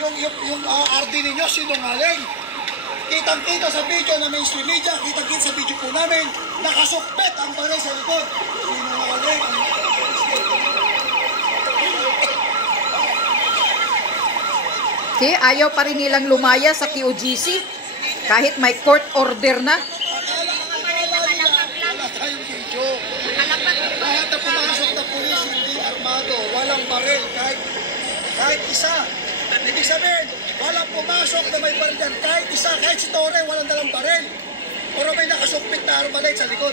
yung RD ninyo, sinungaling. Kitang-kita sa video na mainstream media, kitang-kita sa video po namin, nakasukpet ang baril sa likod. Sinungaling. Okay, ayaw pa rin nilang lumaya sa QGC kahit may court order na. Wala tayong video. Lahat na pumasok na pulis, hindi armado, walang baril, kahit isa. Ibig sabihin, walang pumasok na may baril yan. Kahit isa, kahit si Torre, walang dalang baril. Pero may nakasukpit na armalite sa likod.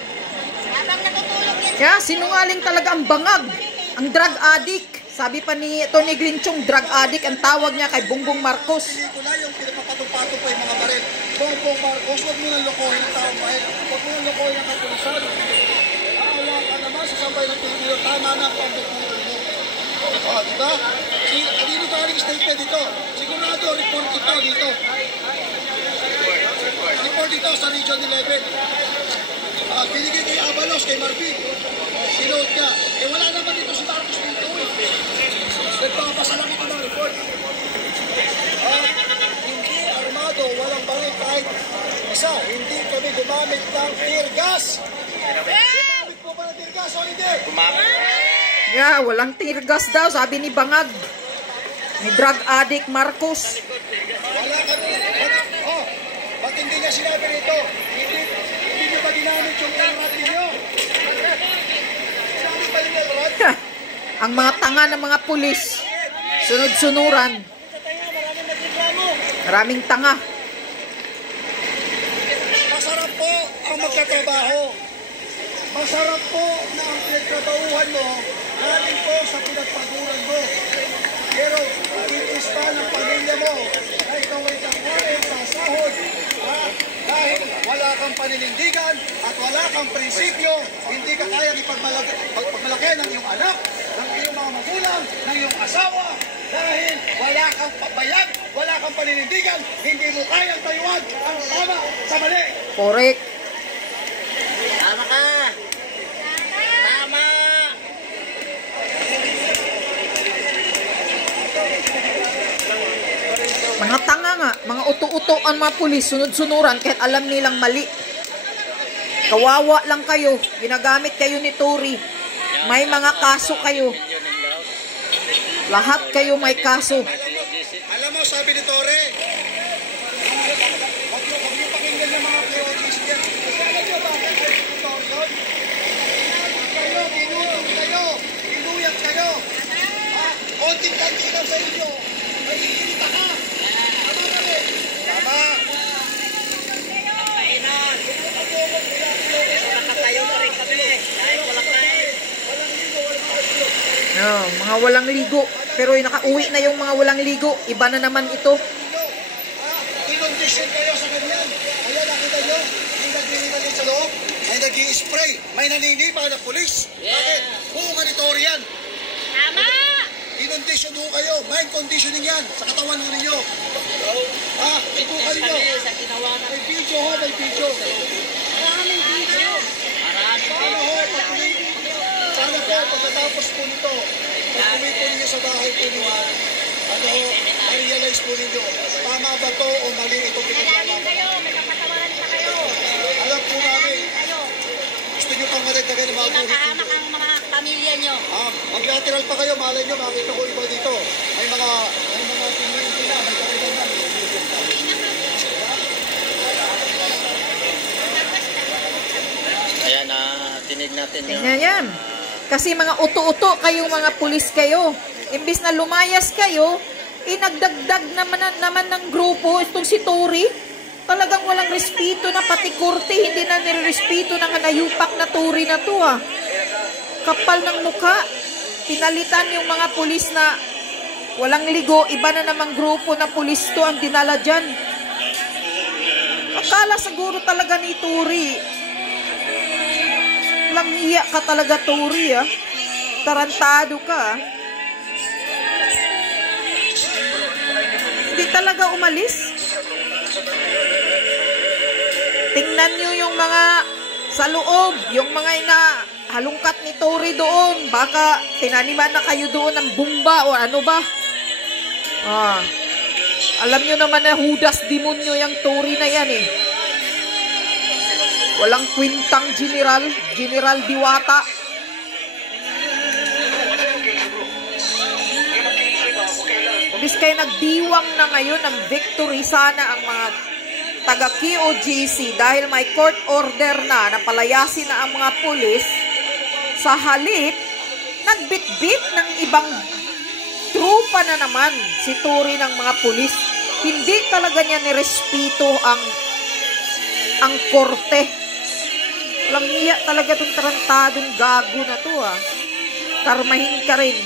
Yeah, sinungaling talaga ang bangag. Ang drug addict. Sabi pa ni Tony Glinchong, drug addict ang tawag niya kay Bongbong Marcos. Pelikula yung pinapapatong-patong pa yung mga baril. Bongbong Marcos, huwag mo nang lokohin ang taong bayan. Huwag mo nang lokohin ang kapulisan. Awa ka naman sa sabay ng Pilipino. Tama na ang pambukuro mo. O, diba? Dito galing statement dito. Sigurado, report ito dito. Report dito sa Region 11. Binigay kay Avalos, kay Marvin. Sinood ka. Wala naman dito si Marcos dito. Nagpapasalamat ng report. Hindi armado, walang baril kahit isa. Hindi kami gumamit ng tear gas. Gumamit po ba ng tear gas o hindi? Yeah, walang tear gas daw, sabi ni Bangag. Ni drug addict Marcos. Wala kami. Ba't hindi niya sinabi rito? Hindi niyo ba ginamit yung elrat ninyo? Sinabi ba yung elrat? Ang mga tanga ng mga pulis, sunod-sunuran. Maraming tanga. Masarap po ang magkatrabaho. Masarap po na ang pinagtrabahuhan mo galing po sa pinagpaguran mo. Pero itis pa ng pamilya mo na ikaw ay kakain sa sahod dahil wala kang paninindigan at wala kang prinsipyo, hindi ka kayang ipagmalaki ng iyong anak, ng iyong mga magulang, ng iyong asawa, dahil wala kang pabayag, wala kang paninindigan, hindi mo kayang tayuan ang tama sa mali. Correct. Tama ka! Tama! Mga tanga nga, mga uto-uto ang mga pulis, sunod-sunuran kahit alam nilang mali. Kawawa lang kayo, ginagamit kayo ni Tory. May mga kaso kayo. Lahat kayo may kaso. Alam mo, sabi ni Torre, huwag niyo pakinggan ng mga POGs niya. Kasi alam niyo bakit kayo yun? Kayo, binutong kayo, binuyat kayo. Konting kantikan sa inyo, may ikita ka. Tama ka rin. Tama. Kainan. Nakatayo na rin kami. Kahit walang kain. Walang ligo, walang ayos. Mga walang ligo. Pero nakauwi na yung mga walang ligo. Iba na naman ito. Inondisyon kayo sa ganyan. Kaya nakita nyo, may naglilitalin sa loob, may nag-i-spray, may naninipa ng pulis. Bakit? Buong ganitory yan. Tama! Inondisyon ho kayo, mind conditioning yan sa katawan ho ninyo. Ibukan ninyo. May video ho, may video. Maraming video. Sana ho, sana po, pagkatapos po nito, pag-uwi po ninyo sa bahay po ninyo, ma-realize po ninyo, tama ba to o mali ito Maraming pinaglalaban? kayo. May kapatawaran pa kayo. Alam po namin, Kayo. gusto nyo pang madagdagan ng mga buhit Pinakahamak ninyo. ang mga pamilya nyo. Mag-lateral pa kayo, malay nyo, makita ko iba dito. May mga tingin sila, may kapitan na. Ayan, tinig natin yung... Yan. Kasi mga uto-uto kayong mga pulis kayo. Imbis na lumayas kayo, nagdagdag naman ng grupo itong si Tory. Talagang walang respeto na, pati korte hindi na nirespeto ng hanayupak na Tory na to Kapal ng mukha. Pinalitan yung mga pulis na walang ligo, iba na namang grupo na pulis to ang dinala dyan. Akala siguro talaga ni Tory, langhiya ka talaga Tory tarantado ka Hindi talaga umalis. Tingnan nyo yung mga sa loob, yung mga halungkat ni Tory doon. Baka tinaniman na kayo doon ng bumba o ano ba. Alam nyo naman na Judas demonyo yung Tory na yan eh. Walang kwintang general, General Diwata. Bis kayo nagdiwang na ngayon ng victory, sana ang mga taga QOGC dahil may court order na palayasin na ang mga pulis, sa halip nagbitbit ng ibang trupa na naman si Tory ng mga pulis. Hindi talaga niya nirespeto ang korte. Walang iya talaga itong tarantadong gago na to ah. Karmahin ka rin.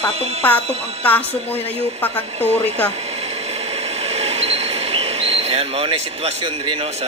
Patong-patong ang kaso mo, hinayupak ang Tory ka. Ayan, mauna yung sitwasyon rin no, sa